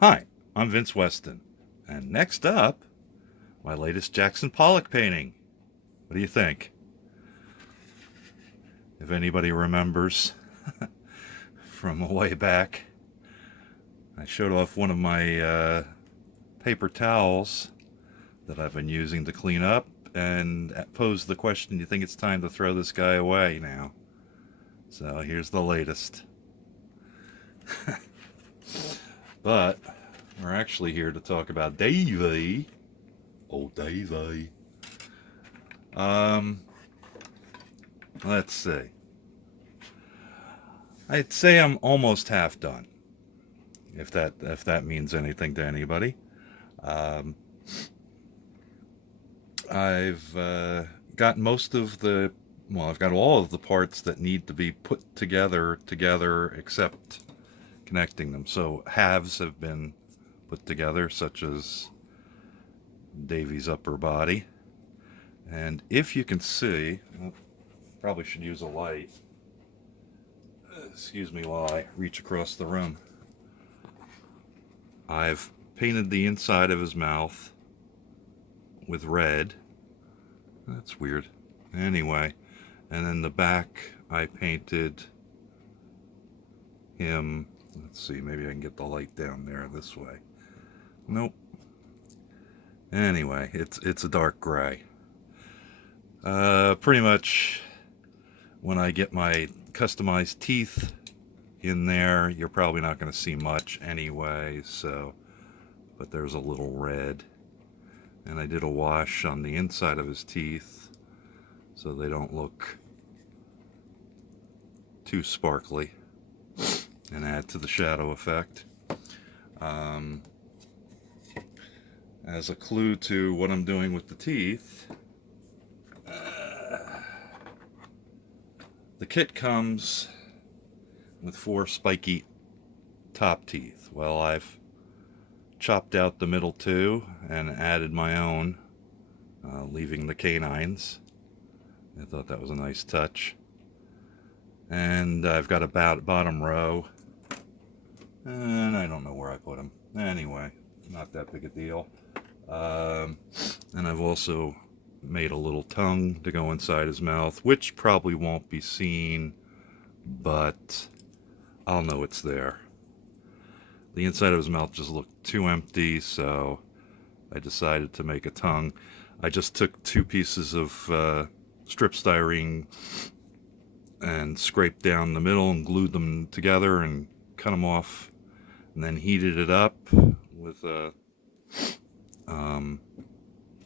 Hi, I'm Vince Weston, and next up, my latest Jackson Pollock painting. What do you think? If anybody remembers from way back, I showed off one of my paper towels that I've been using to clean up and posed the question, do you think it's time to throw this guy away now? So here's the latest. But we're actually here to talk about Davey. Oh, Davey. Um, let's see. I'd say I'm almost half done, if that means anything to anybody. Um, I've got most of the well, I've got all of the parts that need to be put together except connecting them. So halves have been put together, such as Davy's upper body. And if you can see, well, probably should use a light. Excuse me while I reach across the room. I've painted the inside of his mouth with red. That's weird. Anyway, and then the back I painted him. Let's see, maybe I can get the light down there this way. Nope. Anyway, it's a dark gray. Pretty much when I get my customized teeth in there, you're probably not going to see much anyway, so, but there's a little red. And I did a wash on the inside of his teeth so they don't look too sparkly and add to the shadow effect. As a clue to what I'm doing with the teeth, the kit comes with 4 spiky top teeth. Well, I've chopped out the middle 2 and added my own, leaving the canines. I thought that was a nice touch. And I've got a bottom row, and I don't know where I put them. Anyway, not that big a deal. And I've also made a little tongue to go inside his mouth, which probably won't be seen, but I'll know it's there. The inside of his mouth just looked too empty, so I decided to make a tongue. I just took 2 pieces of strip styrene and scraped down the middle and glued them together and cut them off, and then heated it up with a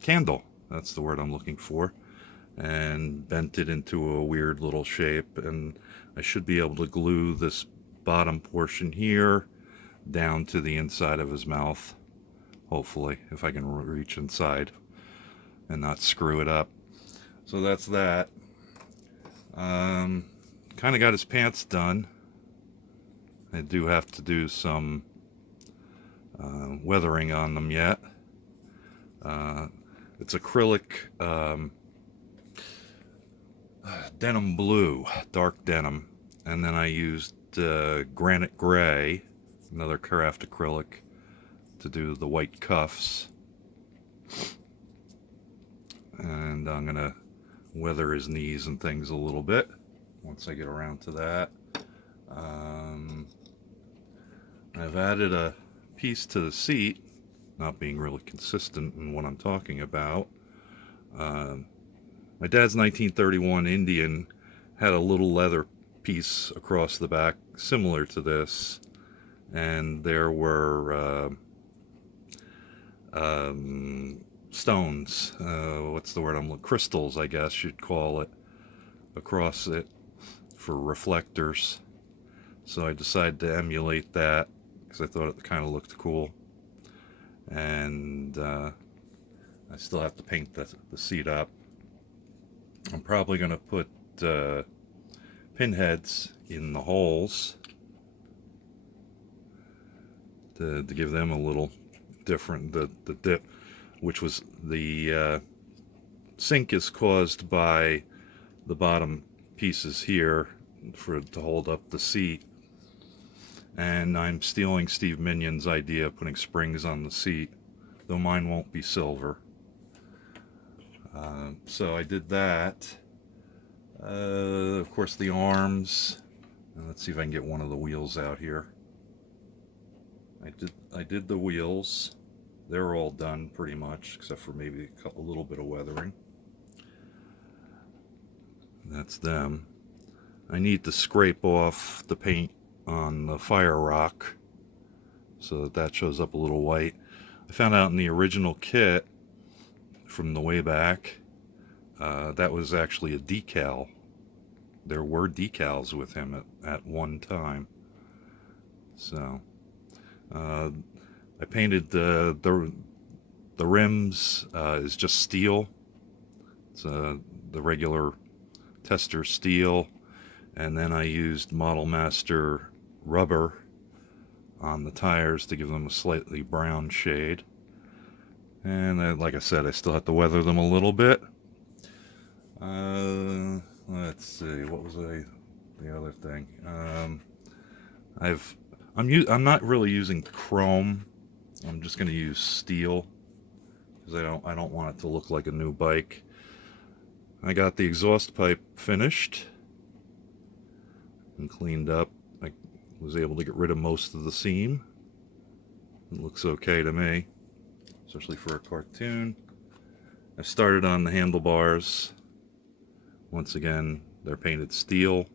candle. That's the word I'm looking for. And bent it into a weird little shape, and I should be able to glue this bottom portion here down to the inside of his mouth, hopefully, if I can reach inside and not screw it up. So that's that. Kind of got his pants done. I do have to do some weathering on them yet. It's acrylic denim blue, dark denim, and then I used granite gray, another craft acrylic, to do the white cuffs. And I'm gonna weather his knees and things a little bit once I get around to that. I've added a piece to the seat, not being really consistent in what I'm talking about. My dad's 1931 Indian had a little leather piece across the back similar to this, and there were stones, what's the word I'm looking, crystals I guess you'd call it, across it for reflectors. So I decided to emulate that because I thought it kind of looked cool. And I still have to paint the seat up. I'm probably going to put pinheads in the holes to give them a little different. The dip, which was the sink, is caused by the bottom pieces here to hold up the seat, And I'm stealing Steve Minion's idea of putting springs on the seat, though mine won't be silver. So I did that. Of course, the arms. Let's see if I can get one of the wheels out here. I did the wheels. They're all done pretty much, except for maybe a little bit of weathering. That's them. I need to scrape off the paint on the fire rock so that shows up a little white. I found out in the original kit from the way back, that was actually a decal. There were decals with him at one time. So I painted the rims is just steel. It's the regular tester steel, and then I used Model Master rubber on the tires to give them a slightly brown shade. And like I said, I still have to weather them a little bit. Let's see, what was the other thing? I'm not really using chrome. I'm just going to use steel because I don't want it to look like a new bike. I got the exhaust pipe finished and cleaned up. I was able to get rid of most of the seam. It looks okay to me, especially for a cartoon. I started on the handlebars. Once again, they're painted steel.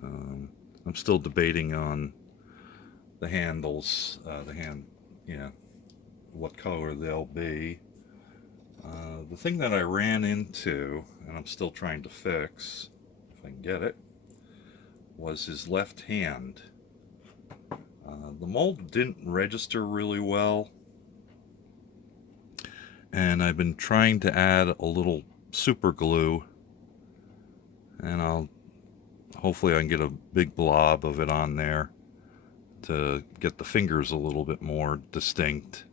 I'm still debating on the handles, what color they'll be. The thing that I ran into, and I'm still trying to fix, if I can get it, was his left hand. The mold didn't register really well, and I've been trying to add a little super glue, and hopefully I can get a big blob of it on there to get the fingers a little bit more distinct,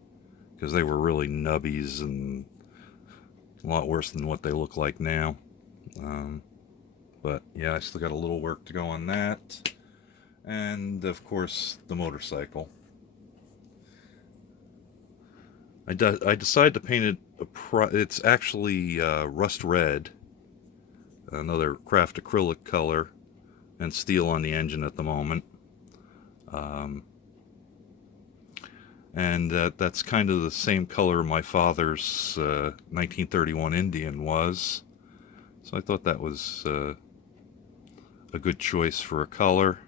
because they were really nubbies and a lot worse than what they look like now. But yeah, I still got a little work to go on that. And of course, the motorcycle. I decided to paint it, it's actually rust red, another craft acrylic color, and steel on the engine at the moment. And that's kind of the same color my father's 1931 Indian was. So I thought that was a good choice for a color.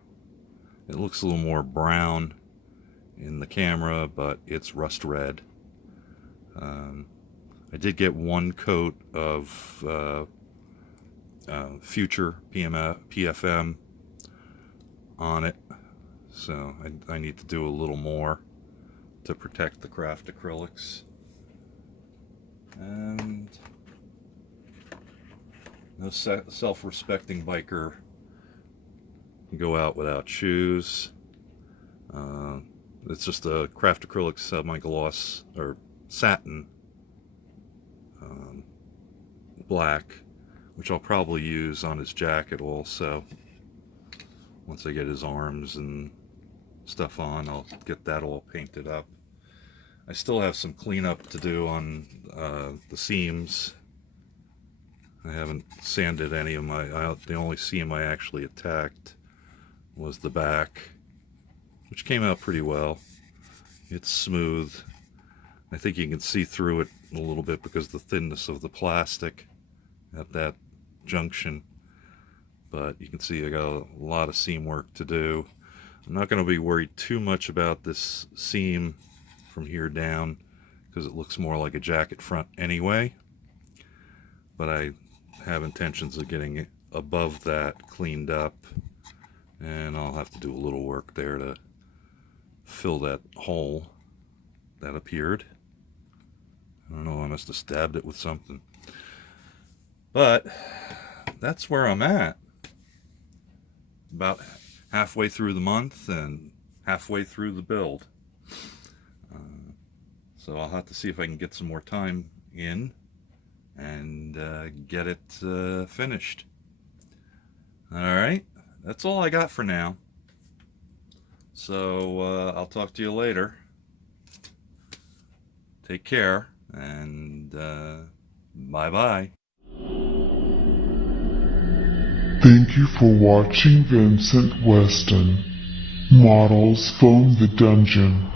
It looks a little more brown in the camera, but it's rust red. I did get one coat of Future PFM on it, so I need to do a little more to protect the craft acrylics. And no self-respecting biker can go out without shoes. It's just a craft acrylic semi-gloss or satin black, which I'll probably use on his jacket also. Once I get his arms and stuff on, I'll get that all painted up. I still have some cleanup to do on the seams. I haven't sanded any of the only seam I actually attacked was the back, which came out pretty well. It's smooth. I think you can see through it a little bit because of the thinness of the plastic at that junction. But you can see I got a lot of seam work to do. I'm not going to be worried too much about this seam from here down because it looks more like a jacket front anyway. But I have intentions of getting it above that cleaned up, and I'll have to do a little work there to fill that hole that appeared. I don't know, I must have stabbed it with something. But that's where I'm at. About halfway through the month and halfway through the build. So I'll have to see if I can get some more time in and get it finished. Alright, that's all I got for now. So I'll talk to you later. Take care, and bye-bye. Thank you for watching Vincent Weston. Models Foam the Dungeon.